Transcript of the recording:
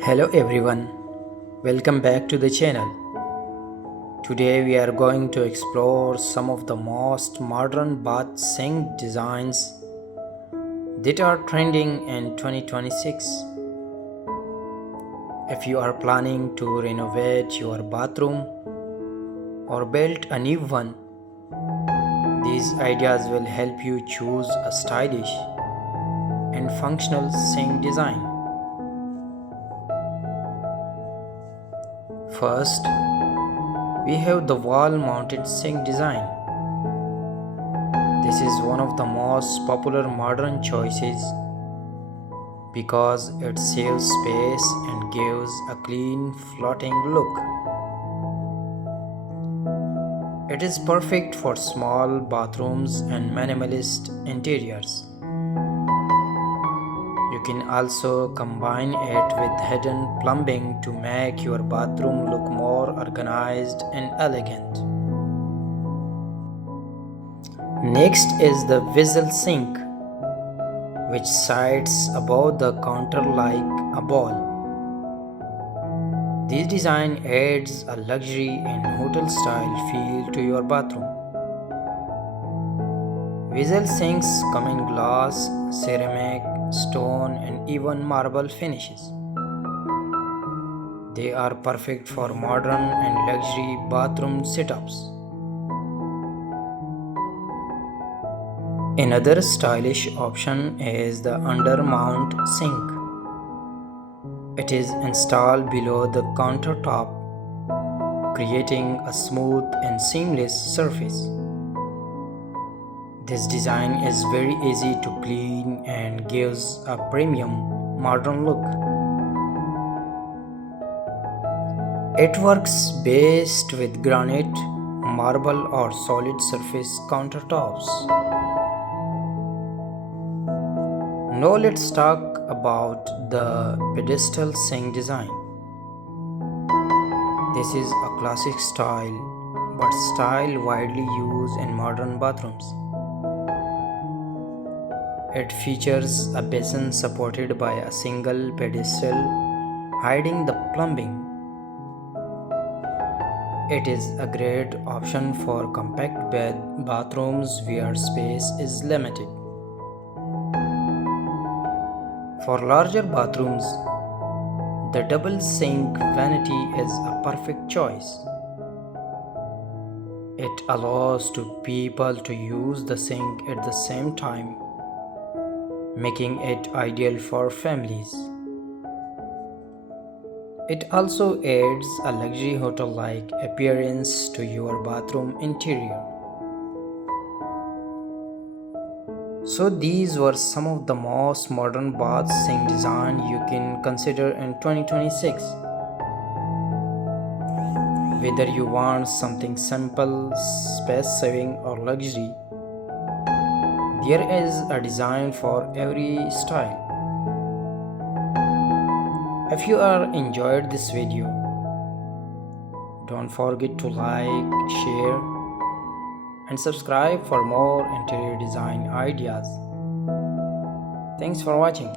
Hello everyone, welcome back to the channel. Today we are going to explore some of the most modern bath sink designs that are trending in 2026. If you are planning to renovate your bathroom or build a new one, these ideas will help you choose a stylish and functional sink design. First, we have the wall-mounted sink design. This is one of the most popular modern choices because it saves space and gives a clean, floating look. It is perfect for small bathrooms and minimalist interiors. You can also combine it with hidden plumbing to make your bathroom look more organized and elegant. Next is the vessel sink, which sits above the counter like a ball. This design adds a luxury and hotel style feel to your bathroom. Vessel sinks come in glass, ceramic, stone, and even marble finishes. They are perfect for modern and luxury bathroom setups. Another stylish option is the under-mount sink. It is installed below the countertop, creating a smooth and seamless surface. This design is very easy to clean and gives a premium modern look. It works best with granite, marble, or solid surface countertops. Now let's talk about the pedestal sink design. This is a classic style, but style widely used in modern bathrooms. It features a basin supported by a single pedestal, hiding the plumbing. It is a great option for compact bathrooms where space is limited. For larger bathrooms, the double sink vanity is a perfect choice. It allows people to use the sink at the same time, making it ideal for families. It also adds a luxury hotel-like appearance to your bathroom interior. So these were some of the most modern bath sink design you can consider in 2026. Whether you want something simple, space-saving, or luxury, there is a design for every style. If you are enjoyed this video, don't forget to like, share, and subscribe for more interior design ideas. Thanks for watching.